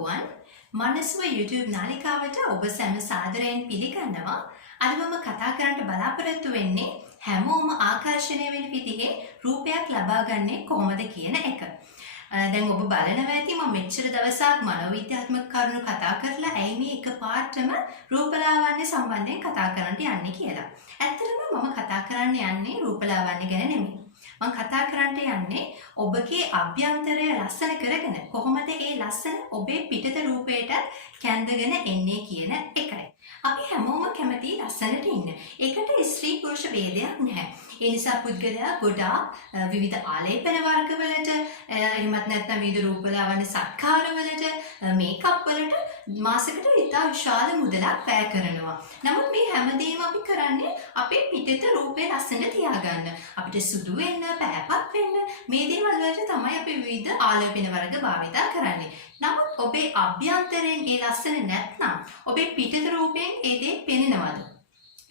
අයිබෝවන් මනස්ව YouTube නාලිකාවට ඔබ සැම සාදරයෙන් පිළිගන්නවා. අද මම කතා කරන්න බලාපොරොත්තු වෙන්නේ හැමෝම ආකර්ෂණය වෙන විදිහේ රූපයක් ලබා ගන්නේ කොහොමද කියන එක. දැන් ඔබ බලනවා ඇති මම මෙච්චර දවසක් මනෝවිද්‍යාත්මක කරුණු කතා කරලා ඇයි මේ එකපාරටම රූපලාවන්‍ය සම්බන්ධයෙන් කතා කරන්න යන්නේ කියලා. ඇත්තටම මම කතා කරන්න යන්නේ රූපලාවන්‍ය ගැන නෙමෙයි. මම කතා කරන්න යන්නේ ඔබගේ අභ්‍යන්තරය ලස්සන කරගෙන කොහොමද ඒ ලස්සන ඔබේ පිටත රූපයට කැඳගෙන එන්නේ කියන එකයි. අපි හැමෝම කැමති ලස්සනට ඉන්න. ඒකට ස්ත්‍රී පුරුෂ ભેදයක් නැහැ. ඒ නිසා පුද්ගලයා ගොඩාක් විවිධ ආලේපන වර්ගවලට එහෙමත් නැත්නම් විවිධ රූපලාවන්‍ය සත්කාරවලට මේකප් වලට මාසෙකට ඉතා විශාල මුදලක් වැය කරනවා. නමුත් මේ හැමදේම අපි කරන්නේ අපේ පිටත රූපේ ලස්සන තියාගන්න. අපිට සුදු වෙන්න, පැහැපත් වෙන්න මේ දේවල් වලට තමයි අපි විවිධ ආලේපන වර්ග භාවිතා කරන්නේ. නමුත් ඔබේ අභ්‍යන්තරයෙන් ඒ ලස්සන නැත්නම් ඔබේ පිටත රූපයෙන් ඒ දේ පෙනෙනවද?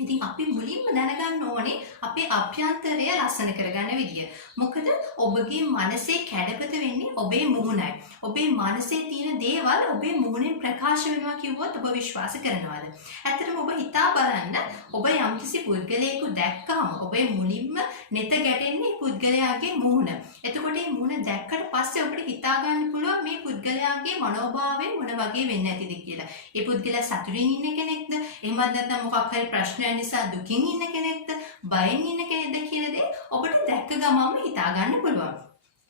ඉතින් අපි මුලින්ම දැනගන්න ඕනේ අපේ අභ්‍යන්තරය ලස්සන කරගන්න විදිය. මොකද ඔබගේ මනසේ කැඩපත වෙන්නේ ඔබේ මුහුණයි. ඔබේ මනසේ තියෙන දේවල් ඔබේ මුහුණෙන් ප්‍රකාශ වෙනවා කිව්වොත් ඔබ විශ්වාස කරනවද? ඇත්තටම ඔබ හිතා බලන්න ඔබ යම්කිසි පුද්ගලයෙකු දැක්කම ඔබේ මුලින්ම නෙත ගැටෙන්නේ පුද්ගලයාගේ මුහුණ. එතකොට මේ මුහුණ දැක්කට පස්සේ ඔබට හිතා ගන්න පුළුවන් මේ පුද්ගලයාගේ මනෝභාවය මොන වගේ වෙන්න ඇතිද කියලා. ඒ පුද්ගලයා සතුටින් ඉන්න කෙනෙක්ද? එහෙමත් නැත්නම් මොකක් හරි ප්‍රශ්නයක් නිසා දුකින් ඉන්න කෙනෙක්ද? බයෙන් ඉන්න කෙනෙක්ද කියන දේ ඔබට දැක්ක ගමන්ම හිතා ගන්න පුළුවන්.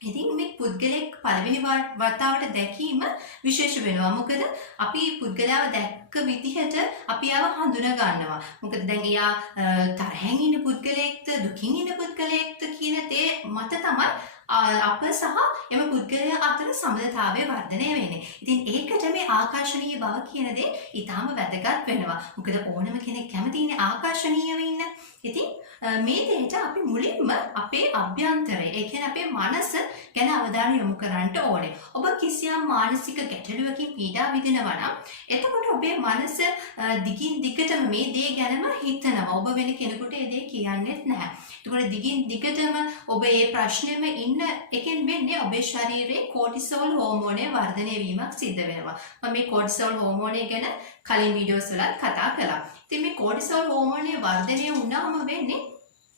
ඉතින් මේ පුද්ගලෙක් පළවෙනි වතාවට දැකීම විශේෂ වෙනවා. මොකද අපි පුද්ගලයාව දැක්ක විදිහට අපි ආව හඳුනා ගන්නවා. මොකද දැන් එයා තරහෙන් ඉන්න පුද්ගලෙක්ද දුකින් ඉන්න පුද්ගලෙක්ද කියන දේ මත තමයි අප සහ එම පුද්ගලයා අතර සමනතාවය වර්ධනය වෙන්නේ. ඉතින් ඒකට මේ ආකර්ෂණීය බව කියන දේ ඊටාම වැදගත් වෙනවා. මොකද ඕනම කෙනෙක් කැමති ඉන්නේ ආකර්ෂණීයව ඉන්න. ඉතින් මේ දෙයට අපි මුලින්ම අපේ අභ්‍යන්තරය, ඒ කියන්නේ අපේ මනස ගැන අවධානය යොමු කරන්න ඕනේ. ඔබ කිසියම් මානසික ගැටලුවකින් පීඩා විඳිනවා නම් එතකොට ඔබේ මනස දිගින් දිගටම මේ දේ ගැනම හිතනවා. ඔබ වෙන කෙනෙකුට ඒ දේ කියන්නේත් නැහැ. එතකොට දිගින් දිගටම ඔබ මේ ප්‍රශ්නෙම ඉන්න එකෙන් වෙන්නේ ඔබේ ශරීරයේ කෝටිසෝල් හෝමෝනය වර්ධනය වීමක් සිද්ධ වෙනවා. මම මේ කෝටිසෝල් හෝමෝනය ගැන කලින් වීඩියෝස් වලත් කතා කළා. ඉතින් මේ කෝටිසෝල් හෝමෝනය වර්ධනය වුණාම වෙන්නේ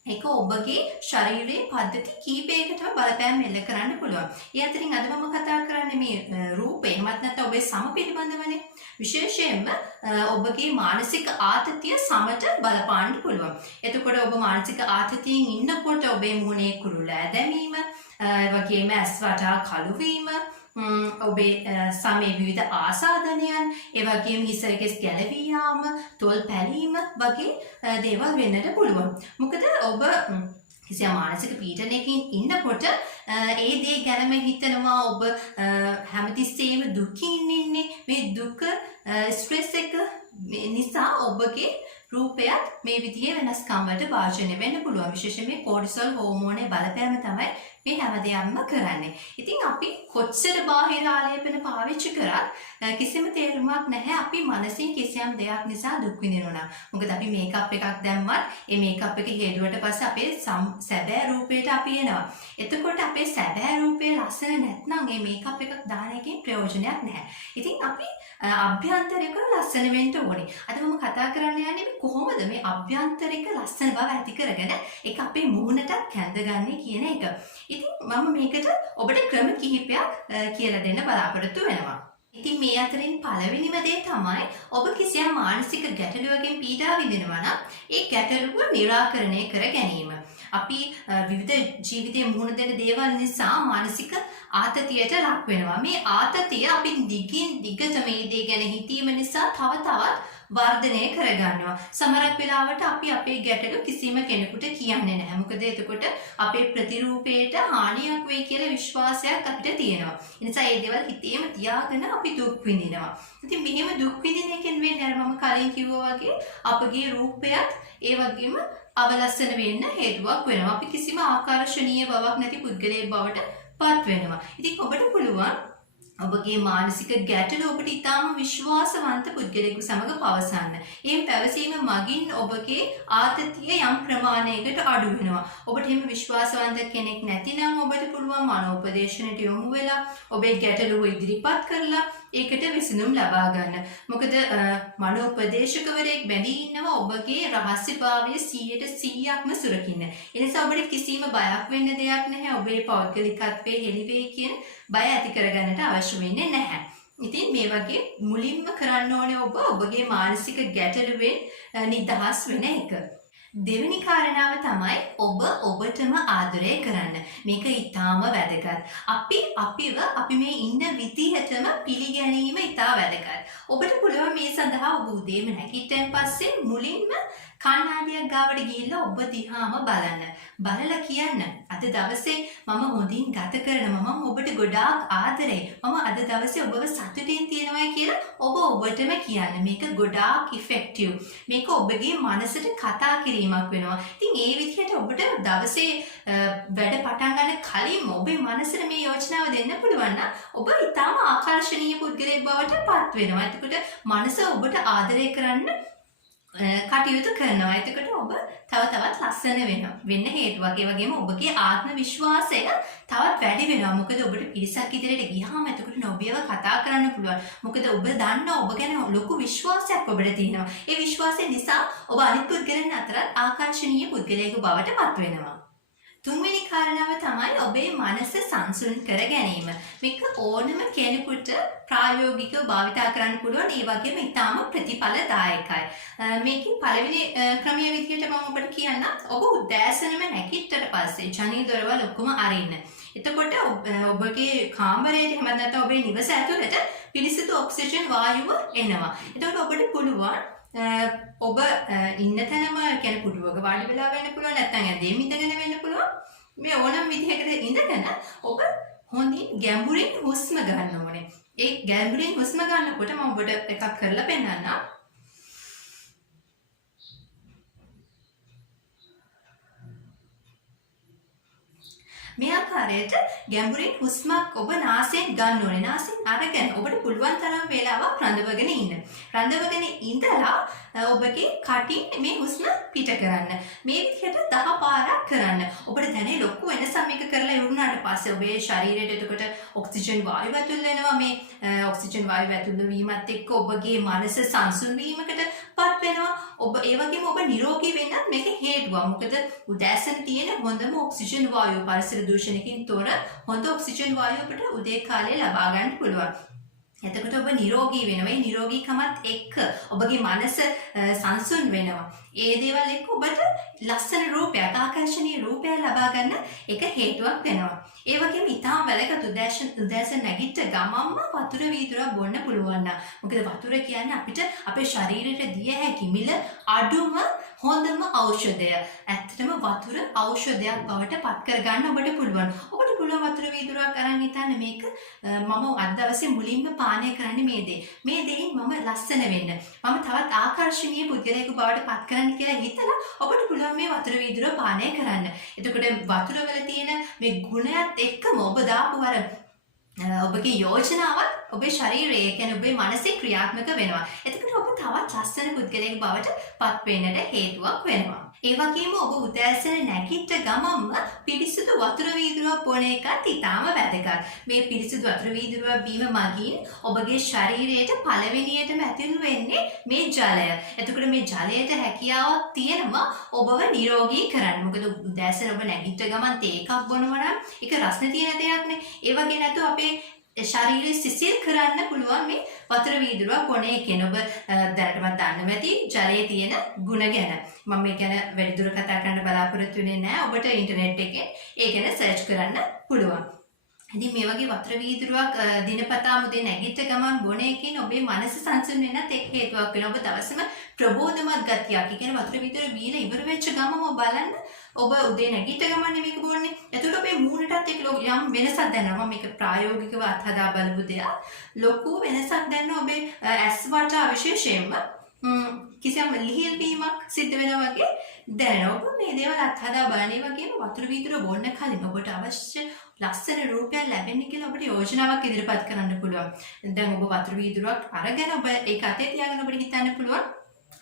ඒක ඔබගේ ශරීරයේ පද්ධති කීපයකටම බලපෑම් එල්ල කරන්න පුළුවන්. ඒ අතරින් අද මම කතා කරන්නේ මේ රූපේ එහෙමත් නැත්නම් ඔබේ සම පිළිබඳවනේ. විශේෂයෙන්ම ඔබගේ මානසික ආතතිය සමට බලපාන්න පුළුවන්. එතකොට ඔබ මානසික ආතතියෙන් ඉන්නකොට ඔබේ මුහුණේ කුරුළෑ දැමීම, වගේම ඇස් වටා කළු වීම, ඔබේ සමේ විවිධ ආසාදනයන්, ඒ වගේම හිසකෙස් ගැලවී යාම, තොල් පැලීම වගේ දේවල් වෙන්නට පුළුවන්. මොකද ඔබ කිසියම් මානසික පීඩනයකින් ඉන්නකොට ඒ දේ ගැනම හිතනවා. ඔබ හැමතිස්සෙම දුකින් ඉන්නේ. මේ දුක ස්ට්‍රෙස් එක නිසා ඔබගේ රූපයත් මේ විදිහේ වෙනස්කම් වලට භාජනය වෙන්න පුළුවන්. විශේෂයෙන් මේ කෝටිසෝල් හෝමෝනේ බලපෑම තමයි මේ හැමදේම කරන්නේ. ඉතින් අපි කොච්චර බාහිර ආලේපන පාවිච්චි කරත් කිසිම තේරුමක් නැහැ අපි මනසින් කිසියම් දෙයක් නිසා දුක් විඳිනවා නම්. මොකද අපි මේකප් එකක් දැම්මත් ඒ මේකප් එක හේදුවට පස්සේ අපේ සැබෑ රූපයට අපි එනවා. එතකොට අපේ සැබෑ රූපේ ලස්සන නැත්නම් මේ මේකප් එකක් දාන එකෙන් ප්‍රයෝජනයක් නැහැ. ඉතින් අපි අභ්‍යන්තරික ලස්සන වෙන්න ඕනේ. අද මම කතා කරන්න යන්නේ කොහොමද මේ අභ්‍යන්තරික ලස්සන බව ඇති කරගෙන ඒක අපේ මුහුණට කැඳගන්නේ කියන එක. ඉතින් මම මේකට ඔබට ක්‍රම කිහිපයක් කියලා දෙන්න බලාපොරොත්තු වෙනවා. ඉතින් මේ අතරින් පළවෙනිම දේ තමයි ඔබ කිසියම් මානසික ගැටලුවකින් පීඩා විඳිනවා නම් ඒ ගැටලුව निराකරණය කර ගැනීම. අපි විවිධ ජීවිතයේ මුහුණ දෙන දේවල් නිසා මානසික ආතතියට ලක් වෙනවා. මේ ආතතිය අපි දිගින් දිගට මේ දේ ගැන හිතීම නිසා තව තවත් වර්ධනය කරගන්නවා. සමහරක් වෙලාවට අපි අපේ ගැටලු කිසිම කෙනෙකුට කියන්නේ නැහැ. මොකද එතකොට අපේ ප්‍රතිරූපයට හානියක් වෙයි කියලා විශ්වාසයක් අපිට තියෙනවා. ඒ නිසා මේ දේවල් හිතේම තියාගෙන අපි දුක් විඳිනවා. ඉතින් මෙහෙම දුක් විඳින එකෙන් වෙන්නේ අර මම කලින් කිව්වා වගේ අපගේ රූපයත් ඒ වගේම අවලස්සන වෙන්න හේතුවක් වෙනවා. අපි කිසිම ආකර්ෂණීය බවක් නැති පුද්ගලයෙක් බවට පත් වෙනවා. ඉතින් ඔබට පුළුවන් ඔබගේ මානසික ගැටලු ඔබට ඉතාම විශ්වාසවන්ත පුද්ගලයෙකු සමග පවසන්න. ඒ පැවසීම මගින් ඔබගේ ආතතිය යම් ප්‍රමාණයකට අඩු වෙනවා. ඔබට එහෙම විශ්වාසවන්ත කෙනෙක් නැතිනම් ඔබට පුළුවන් මනෝපදේශනයට යොමු වෙලා ඔබේ ගැටලුව ඉදිරිපත් කරලා ඒකට විසඳුම් ලබා ගන්න. මොකද මනෝපදේශකවරයෙක් බැඳී ඉන්නවා ඔබගේ රහස්‍යභාවය 100%ක්ම සුරකින්න. ඒ නිසා ඔබට කිසිම බයක් වෙන්න දෙයක් නැහැ. ඔබේ පෞද්ගලිකත්වයේ හෙළි වෙයි කියන බය ඇති කරගන්නට අවශ්‍ය වෙන්නේ නැහැ. ඉතින් මේ වගේ මුලින්ම කරන්න ඕනේ ඔබ ඔබගේ මානසික ගැටලුවෙන් නිදහස් වෙන එක. දෙවෙනි කාරණාව තමයි ඔබ ඔබටම ආදරය කරන්න. මේක ඉතාම වැදගත්. අපි මේ ඉන්න විදිහටම පිළිගැනීම ඉතා වැදගත්. ඔබට පුළුවන් මේ සඳහා ඔබ උදේම නැගිටින් පස්සේ මුලින්ම කණ්ණාඩියක් ගාවට ගිහිල්ලා ඔබ දිහාම බලන්න. බලලා කියන්න අද දවසේ මම හොඳින් ගත කරනවා. මම ඔබට ගොඩාක් ආදරෙයි. මම අද දවසේ ඔබව සතුටින් තියනවා කියලා ඔබ ඔබටම කියන්න. මේක ගොඩාක් ඉෆෙක්ටිව්. මේක ඔබගේ මනසට කතා කිරීමක් වෙනවා. ඉතින් ඒ විදිහට ඔබට දවසේ වැඩ පටන් ගන්න කලින්ම ඔබේ මනසට මේ යෝජනාව දෙන්න පුළුවන් නම් ඔබ ඊටාම ආකර්ශනීය පුද්ගලයෙක් බවට පත් වෙනවා. එතකොට මනස ඔබට ආදරය කරන්න කටයුතු කරනවා. එතකොට ඔබ තව තවත් ලස්සන වෙන්න හේතුවක්. ඒ වගේම ඔබගේ ආත්ම විශ්වාසය තවත් වැඩි වෙනවා. මොකද ඔබට පිරිසක් ඉදිරියට ගියාම එතකොට නොබියව කතා කරන්න පුළුවන්. මොකද ඔබ දන්නවා ඔබ ගැන ලොකු විශ්වාසයක් ඔබට තියෙනවා. ඒ විශ්වාසය නිසා ඔබ අනිත් පුද්ගලයන් අතරත් ආකර්ශනීය පුද්ගලයෙකු බවට පත් වෙනවා. තුන්වෙනි කාරණාව තමයි ඔබේ මනස සංසුන් කර ගැනීම. මේක ඕනම කෙනෙකුට ප්‍රායෝගිකව භාවිතා කරන්න පුළුවන්. ඒ වගේම ඊටාම ප්‍රතිඵලදායකයි. මේකේ පළවෙනි ක්‍රමයේ විදිහට මම ඔබට කියන්නම්. ඔබ උදෑසනම නැගිට්ටට පස්සේ ජනෙල් දොරවල් ඔක්කොම අරින්න. එතකොට ඔබගේ කාමරයේ එහෙම නැත්නම් ඔබේ නිවස ඇතුළට පිරිසිදු ඔක්සිජන් වායුව එනවා. එතකොට ඔබට පුළුවන් ඔබ ඉන්න තැනම කියන්නේ පුටුවක වාඩි වෙලා වෙන්න පුළුවන්, නැත්නම් ඇඳේ ඉඳගෙන වෙන්න පුළුවන්. මේ ඕනම විදිහකට ඉඳගෙන ඔබ හොඳින් ගැඹුරින් හුස්ම ගන්න ඕනේ. ඒ ගැඹුරින් හුස්ම ගන්නකොට මම ඔබට එකක් කරලා පෙන්නන්නම්. මේ ආකාරයට ගැඹුරින් හුස්මක් ඔබ නාසයෙන් ගන්න ඕනේ. නාසයෙන් අරගෙන ඔබට පුළුවන් තරම් වේලාවක් රඳවගෙන ඉන්න. රඳවගෙන ඉඳලා ඔබගේ කටින් මේ හුස්ම පිට කරන්න. මේ විදිහට 10 පාරක් කරන්න. ඔබට දැනේ ලොකු වෙනසක් මේක කරලා ඉවරුනාට පස්සේ ඔබේ ශරීරයට එතකොට ඔක්සිජන් වායුව ඇතුල් වෙනවා. මේ ඔක්සිජන් වායුව ඇතුල් වීමත් එක්ක ඔබගේ මනස සංසුන් වීමකට පත් වෙනවා. ඔබ ඒ වගේම ඔබ නිරෝගී වෙන්නත් මේක හේතුවක්. මොකද උදෑසන තියෙන හොඳම ඔක්සිජන් වායුව පරිසර දූෂණකින් තොර හොඳ ඔක්සිජන් වායුව අපට උදේ කාලේ ලබා ගන්න පුළුවන්. එතකොට ඔබ නිරෝගී වෙනවා. මේ නිරෝගීකමත් එක්ක ඔබගේ මනස සංසුන් වෙනවා. ඒ දේවල් එක්ක ඔබට ලස්සන රූපයක්, ආකර්ශනීය රූපයක් ලබා ගන්න එක හේතුවක් වෙනවා. ඒ වගේම ඊටාම වැදගත් උදෑසන නැගිට ගමම්ම වතුර වීදුරක් බොන්න පුළුවන් නම්. මොකද වතුර කියන්නේ අපිට අපේ ශරීරයට දිය හැකි මිල අඩුම හොඳම ඖෂධය. ඇත්තටම වතුර ඖෂධයක් බවට පත් කරගන්න ඔබට පුළුවන්. ඔබට පුළුවන් වතුර වීදුරක් අරන් හිතන්න මේක මම අද දවසේ මුලින්ම පානය කරන්නේ මේ දේ. මේ දේෙන් මම ලස්සන වෙන්න. මම තවත් ආකර්ශනීය පුද්ගලයෙකු බවට පත් කරන්න කියලා හිතලා ඔබට පුළුවන් මේ වතුර වීදුර පානය කරන්න. එතකොට වතුර වල තියෙන මේ ගුණයත් එක්කම ඔබ දාපු වර ඔබගේ යෝජනාවත් ඔබේ ශරීරයේ කියන්නේ ඔබේ මනසේ ක්‍රියාත්මක වෙනවා. එතකොට ඔබ තවත් ලස්සන පුද්ගලයෙක් බවට පත් වෙන්නට හේතුවක් වෙනවා. ඒ වගේම ඔබ උදෑසන නැගිට ගමම්ම පිරිසිදු වතුර වීදුරුවක් බොන එකත් ඉතාම වැදගත්. මේ පිරිසිදු වතුර වීදුරුවක් බීම මගින් ඔබගේ ශරීරයට පළවෙනියටම ඇතුළු වෙන්නේ මේ ජලය. එතකොට මේ ජලයට හැකියාවක් තියෙනවා ඔබව නිරෝගී කරන්න. මොකද උදෑසන ඔබ නැගිට ගමන් තේ එකක් බොනවා නම් ඒක රසන තියෙන දෙයක් නේ. ඒ වගේ නැතු අපේ ශරීරය සිසිල් කරන්න පුළුවන් මේ වතුර වීදුරුවක් බොන එකෙන්. ඔබ දැනටමත් දන්නවා ඇති ජලයේ තියෙන ගුණ ගැන. මම මේ ගැන වැඩිදුර කතා කරන්න බලාපොරොත්තු වෙන්නේ නැහැ. ඔබට ඉන්ටර්නෙට් එකේ ඒ ගැන සර්ච් කරන්න පුළුවන්. ඉතින් මේ වගේ වතුර වීදුරුවක් දිනපතා මුදේ නැගිට ගමන් බොන එකෙන් ඔබේ මනස සංසුන් වෙන්නත් එක් හේතුවක් වෙනවා. ඔබ දවසම ප්‍රබෝධමත් ගතියක්. ඒ කියන්නේ වතුර වීදුර බීලා ඉවර වෙච්ච ගමම බලන්න ඔබ උදේ නැගිට ගමන් මේක බොන්නේ. එතකොට ඔබේ මූණටත් ඒක යම් වෙනසක් දැනෙනවා. මේක ප්‍රායෝගිකව අත්හදා බලපු දෙයක්. ලොකු වෙනසක් දැනෙනවා ඔබේ ඇස් වලට විශේෂයෙන්ම කිසියම් ලිහිල් වීමක් සිද්ධ වෙනවා වගේ දැනෙනවා. ඔබ මේ දේවල් අත්හදා බලන වගේම වතුර වීදුර බොන්න කලින් ඔබට අවශ්‍ය ලස්සන රූපයක් ලැබෙන්න කියලා ඔබට යෝජනාවක් ඉදිරිපත් කරන්න පුළුවන්. දැන් ඔබ වතුර වීදුරක් අරගෙන ඔබ ඒක අතේ තියාගෙන ඔබට හිතන්න පුළුවන්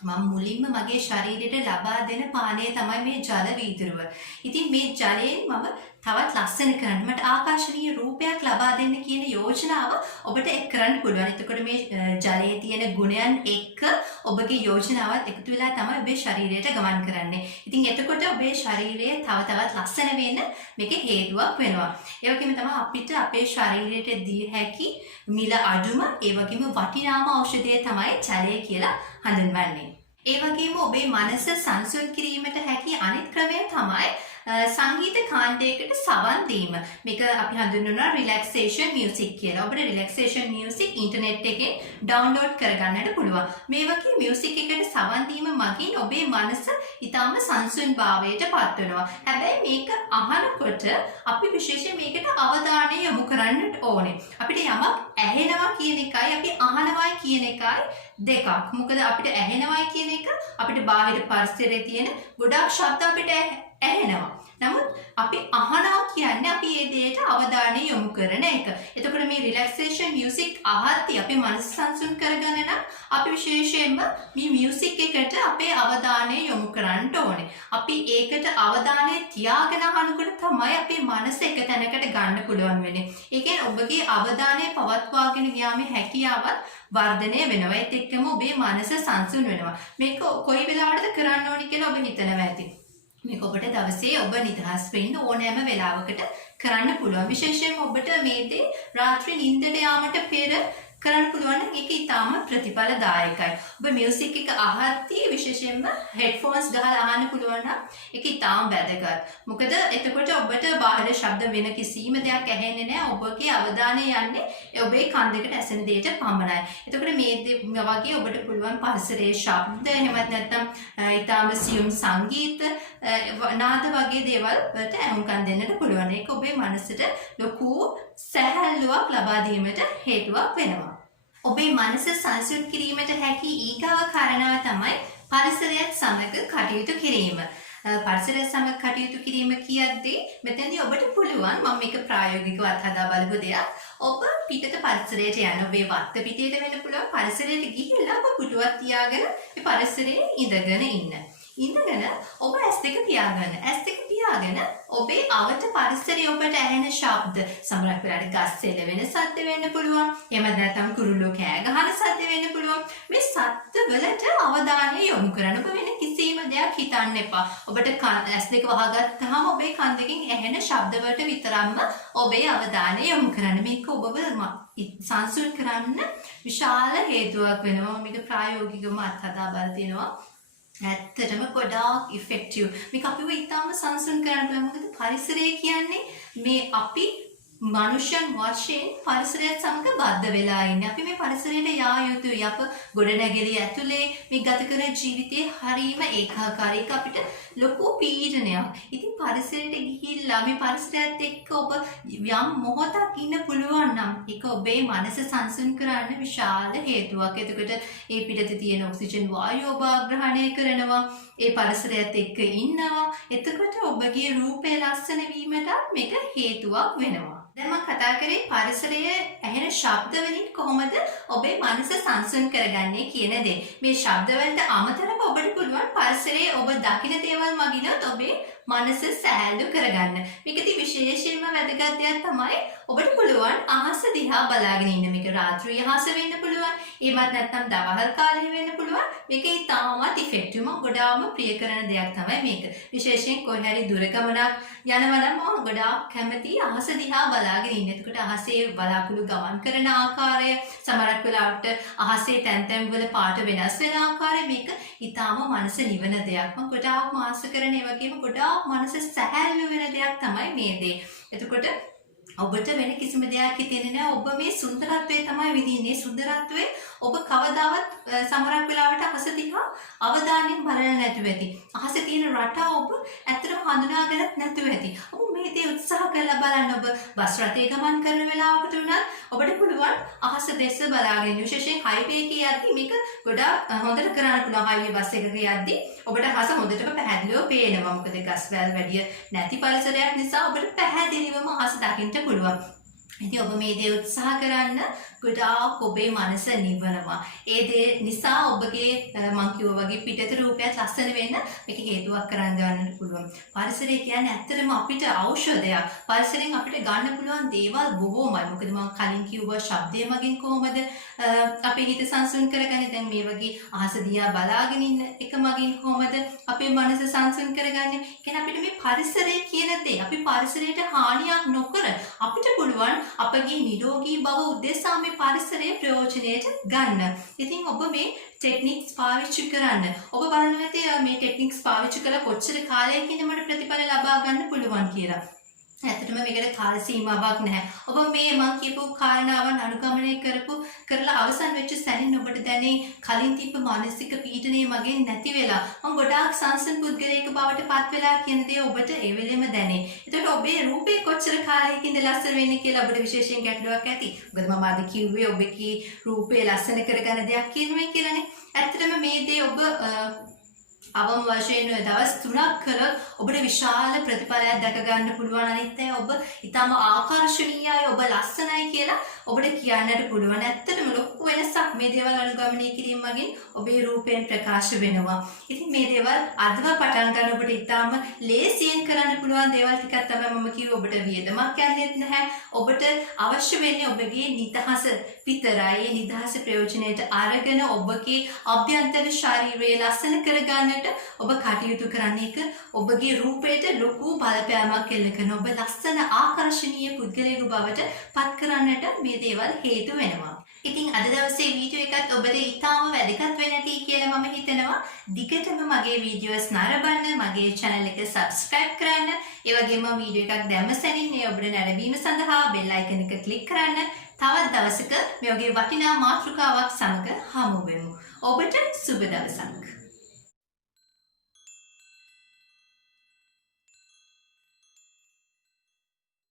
මම මුලින්ම මගේ ශරීරයට ලබා දෙන පානය තමයි මේ ජල වීදුරුව. ඉතින් මේ ජලයෙන් මම තවත් ලස්සන කරන්න මට ආකර්ශනීය රූපයක් ලබා දෙන්න කියන යෝජනාව ඔබට එක් කරන්න පුළුවන්. එතකොට මේ ජලයේ තියෙන ගුණයන් එක්ක ඔබගේ යෝජනාවත් එකතු වෙලා තමයි ඔබේ ශරීරයට ගමන් කරන්නේ. ඉතින් එතකොට ඔබේ ශරීරය තව තවත් ලස්සන වෙන්න මේක හේතුවක් වෙනවා. ඒ වගේම තමයි අපිට අපේ ශරීරයට දිය හැකි මිල අඩුම ඒ වගේම වටිනාම ඖෂධය තමයි ජලය කියලා හඳුන්වන්නේ. ඒ වගේම ඔබේ මනස සංසුන් කිරීමට හැකි අනිත් ක්‍රමය තමයි සංගීත කාණ්ඩයකට සවන් දීම. මේක අපි හඳුන්වනවා රිලැක්සේෂන් මියුසික් කියලා. ඔබට රිලැක්සේෂන් මියුසික් ඉන්ටර්නෙට් එකෙන් ඩවුන්ලෝඩ් කරගන්නට පුළුවන්. මේ වගේ මියුසික් එකකට සවන් දීම මගින් ඔබේ මනස ඊටම සංසුන් භාවයට පත් වෙනවා. හැබැයි මේක අහනකොට අපි විශේෂයෙන් මේකට අවධානය යොමු කරන්නට ඕනේ. අපිට යමක් ඇහෙනවා කියන එකයි අපි අහනවායි කියන එකයි දෙකක්. මොකද අපිට ඇහෙනවායි කියන එක අපිට බාහිර පරිසරයේ තියෙන ගොඩාක් ශබ්ද අපිට ඇහෙනවා. නමුත් අපි අහනවා කියන්නේ අපි ඒ දෙයට අවධානය යොමු කරන එක. එතකොට මේ රිලැක්සේෂන් මියුසික් අහද්දී අපේ මනස සංසුන් කරගන්න නම් අපි විශේෂයෙන්ම මේ මියුසික් එකට අපේ අවධානය යොමු කරන්න ඕනේ. අපි ඒකට අවධානය තියාගෙන අහනකොට තමයි අපේ මනස එක තැනකට ගන්න පුළුවන් වෙන්නේ. ඒ කියන්නේ ඔබගේ අවධානය පවත්වාගෙන යාමේ හැකියාවත් වර්ධනය වෙනවා. ඒත් එක්කම ඔබේ මනස සංසුන් වෙනවා. මේක කොයි වෙලාවකටද කරන්න ඕනි කියලා ඔබ හිතනවා ඇති. මේක ඔබට දවසේ ඔබ නිදහස් වෙන්න ඕනෑම වෙලාවකට කරන්න පුළුවන්. විශේෂයෙන්ම ඔබට මේ දේ රාත්‍රී නිින්දට යාමට පෙර කරන්න පුළුවන් නම් ඒක ඊටාම ප්‍රතිඵලදායකයි. ඔබ මියුසික් එක අහද්දී විශේෂයෙන්ම හෙඩ්ෆෝන්ස් ගහලා අහන්න පුළුවන් නම් ඒක ඊටාම වැදගත්. මොකද එතකොට ඔබට බාහිර ශබ්ද වෙන කිසිම දෙයක් ඇහෙන්නේ නැහැ. ඔබගේ අවධානය යන්නේ ඔබේ කන් දෙකට ඇසෙන දෙයට පමණයි. එතකොට මේ වගේ ඔබට පුළුවන් පරිසරයේ ශබ්ද එහෙමත් නැත්නම් ඊටාම සියුම් සංගීත නාද වගේ දේවල් වලට ඇහුම්කන් දෙන්නට පුළුවන්. ඒක ඔබේ මනසට ලොකු සැහැල්ලුවක් ලබා දීමට හේතුවක් වෙනවා. ඔබේ මනස සංසුන් කිරීමට හැකි ඊගාව කාරණාව තමයි පරිසරයත් සමග කටයුතු කිරීම. පරිසරයත් සමග කටයුතු කිරීම කියද්දී මෙතෙන්දී ඔබට පුළුවන් මම මේක ප්‍රායෝගිකව අත්හදා බලපු දෙයක්. ඔබ පිටත පරිසරයට යන ඔබේ වත්ත පිටේට වෙන්න පුළුවන් පරිසරයට ගිහිල්ලා ඔබ පුටුවක් තියාගෙන ඒ පරිසරයේ ඉඳගෙන ඉන්න. ඉඳගෙන ඔබ S2 පියාගන්න. S2 පියාගෙන ඔබේ අවට පරිසරයේ ඔබට ඇහෙන ශබ්ද සමහරක් වෙලාවට ගස් එළවෙන සද්ද වෙන්න පුළුවන්. එහෙම නැත්නම් කුරුල්ලෝ කෑ ගහන සද්ද වෙන්න පුළුවන්. මේ සද්ද වලට අවධානය යොමු කරන්න. ඔබ වෙන කිසිම දෙයක් හිතන්න එපා. ඔබට S2 වහගත්තාම ඔබේ කන් දෙකෙන් ඇහෙන ශබ්ද වලට විතරක්ම ඔබේ අවධානය යොමු කරන්න. මේක ඔබව සංසුන් කරන්න විශාල හේතුවක් වෙනවා. මේක ප්‍රායෝගිකවම අත්හදා බලලා තියෙනවා. ඇත්තටම ගොඩාක් ඉෆෙක්ටිව්. මේක අපිව ඉතාම සංසුන් කරන්න පුළුවන්. මොකද පරිසරය කියන්නේ මේ අපි මනුෂ්‍යයන් වශයෙන් පරිසරයත් සමග බද්ධ වෙලා ඉන්නේ. අපි මේ පරිසරයට යා යුතුයි. අප ගොඩනැගිලි ඇතුලේ මේ ගත කරන ජීවිතේ හරීම ඒකාකාරී. ඒක අපිට ලොකු පීඩනයක්. ඉතින් පරිසරයට ගිහිල්ලා මේ පරිසරයත් එක්ක ඔබ යම් මොහොතක් ඉන්න පුළුවන් නම් ඒක ඔබේ මනස සංසුන් කරන්න විශාල හේතුවක්. එතකොට ඒ පිටතේ තියෙන ඔක්සිජන් වායුව ඔබ ආග්‍රහණය කරනවා. ඒ පරිසරයත් එක්ක ඉන්නවා. එතකොට ඔබගේ රූපය ලස්සන වීමට මේක හේතුවක් වෙනවා. දැන් මම කතා කරේ පරිසරයේ ඇහෙන ශබ්ද වලින් කොහොමද ඔබේ මනස සංසුන් කරගන්නේ කියන දේ. මේ ශබ්ද වලට අමතරව ඔබට පුළුවන් පරිසරයේ ඔබ දකින දේවල් මගිනොත් ඔබේ මනස සැහැල්ලු කරගන්න. මේකදී විශේෂයෙන්ම වැදගත් දෙයක් තමයි ඔබට පුළුවන් අහස දිහා බලාගෙන ඉන්න. මේක රාත්‍රී අහස වෙන්න පුළුවන්. එහෙමත් නැත්නම් දවල් කාලේ වෙන්න පුළුවන්. මේක ඉතාමත් ඉෆෙක්ටිව්. මම ගොඩාක්ම ප්‍රිය කරන දෙයක් තමයි මේක. විශේෂයෙන් කොහේ හරි දුර ගමනක් යනවා නම් මම ගොඩාක් කැමතියි අහස දිහා බලාගෙන ඉන්න. එතකොට අහසේ බලාකුළු ගමන් කරන ආකාරය, සමහරක් වෙලාවට අහසේ තැන් තැන් වල පාට වෙනස් වෙන ආකාරය මේක ඉතාම මනස නිවන දෙයක්. මම ගොඩාක් මාස කරන ඒ වගේම ගොඩාක් මනස සැහැල්ලු වෙන දෙයක් තමයි මේ දේ. එතකොට ඔබට වෙන කිසිම දෙයක් හිතෙන්නේ නැහැ. ඔබ මේ සුන්දරත්වයේ තමයි විඳින්නේ. සුන්දරත්වයේ ඔබ කවදාවත් සමහරක් වෙලාවට අහස දිහා අවධානයෙන් බලන්නේ නැතුව ඇති. අහසේ තියෙන රටාව ඔබ ඇත්තටම හඳුනාගන්නත් නැතුව ඇති. ඔබ මේ දේ උත්සාහ කරලා බලන්න. ඔබ බස් රථයේ ගමන් කරන වෙලාවකට උනත් ඔබට පුළුවන් අහස දෙස බලාගෙන ඉන්න. විශේෂයෙන් හයිවේ එකේ යද්දි මේක ගොඩාක් හොඳට කරන්න පුළුවන්. හයිවේ බස් එකක යද්දි ඔබට අහස හොඳටම පැහැදිලිව පේනවා. මොකද ගස් වැල් වැඩි නැති පරිසරයක් නිසා ඔබට පැහැදිලිවම අහස දකින්න පුළුවන්. ඉතින් ඔබ මේ දේ උත්සාහ කරන්න ගොඩාක් ඔබේ මනස නිවනවා. ඒ දේ නිසා ඔබගේ මං කිව්වා වගේ පිටත රූපයක් ලස්සන වෙන්න මේක හේතුවක් කරන් ගන්නට පුළුවන්. පරිසරය කියන්නේ ඇත්තටම අපිට ඖෂධයක්. පරිසරයෙන් අපිට ගන්න පුළුවන් දේවල් බොහෝමයි. මොකද මම කලින් කිව්වා ශබ්දය මගින් කොහොමද අපේ හිත සංසුන් කරගන්නේ. දැන් මේ වගේ අහස දිහා බලාගෙන ඉන්න එක මගින් කොහොමද අපේ මනස සංසුන් කරගන්නේ. කියන්නේ අපිට මේ පරිසරය කියන දේ අපි පරිසරයට හානියක් නොකර අපිට පුළුවන් අපගේ නිරෝගී බව උදෙසා මේ පරිසරයේ ප්‍රයෝජනයට ගන්න. ඉතින් ඔබ මේ ටෙක්නික්ස් පාවිච්චි කරන්න. ඔබ බලන්න නැති මේ ටෙක්නික්ස් පාවිච්චි කළා කොච්චර කාලයකින්ද මට ප්‍රතිඵල ලබා ගන්න පුළුවන් කියලා. ඇත්තටම මේකට කාල සීමාවක් නැහැ. ඔබ මේ මම කියපු කාරණාවන් අනුගමනය කරලා අවසන් වෙච්ච සැනින් ඔබට දැනේ කලින් තිබ්බ මානසික පීඩනය මගෙන් නැති වෙලා මම ගොඩාක් සංසන් පුද්ගලයෙක් බවට පත් වෙලා කියන දේ ඔබට ඒ වෙලෙම දැනේ. එතකොට ඔබේ රූපේ කොච්චර කාලයකින්ද ලස්සන වෙන්නේ කියලා ඔබට විශේෂයෙන් ගැටලුවක් ඇති. මොකද මම අද කිව්වේ ඔබගේ රූපේ ලස්සන කරගන්න දෙයක් කියනවා කියලානේ. ඇත්තටම මේ දේ ඔබ අවම වශයෙන් දවස් 3ක් කළොත් ඔබට විශාල ප්‍රතිඵලයක් දැක ගන්න පුළුවන්. අනිත් අය ඔබ ඊටම ආකර්ශනීයයි ඔබ ලස්සනයි කියලා ඔබට කියන්නට පුළුවන්. ඇත්තටම ලොකු වෙනසක් මේ දේවල් අනුගමනය කිරීම මගින් ඔබේ රූපයෙන් ප්‍රකාශ වෙනවා. ඉතින් මේ දේවල් අදම පටන් ගන්න ඔබට ඊටම ලේසියෙන් කරන්න පුළුවන් දේවල් ටිකක් තමයි මම කිව්වේ. ඔබට වියදමක් යන්නේත් නැහැ. ඔබට අවශ්‍ය වෙන්නේ ඔබගේ නිදහස විතරයි. ඒ නිදහස ප්‍රයෝජනයට අරගෙන ඔබගේ අභ්‍යන්තර ශරීරය ලස්සන කරගන්න ඔබ කටයුතු කරන එක ඔබගේ රූපයට ලොකු බලපෑමක් එල්ල කරන ඔබ ලස්සන ආකර්ශනීය පුද්ගලයෙකු බවට පත් කරන්නට මේ දේවල් හේතු වෙනවා. ඉතින් අද දවසේ වීඩියෝ එකත් ඔබට ඉතාම වැදගත් වෙන්න ඇති කියලා මම හිතනවා. දිගටම මගේ වීඩියෝස් නරඹන්න, මගේ channel එක subscribe කරන්න, ඒ වගේම වීඩියෝ එකක් දැම්ම සැනින් ඒ ඔබට නැරඹීම සඳහා bell icon එක click කරන්න. තවත් දවසක මේ වගේ වටිනා මාතෘකාවක් සමග හමු වෙමු. ඔබට සුබ දවසක්.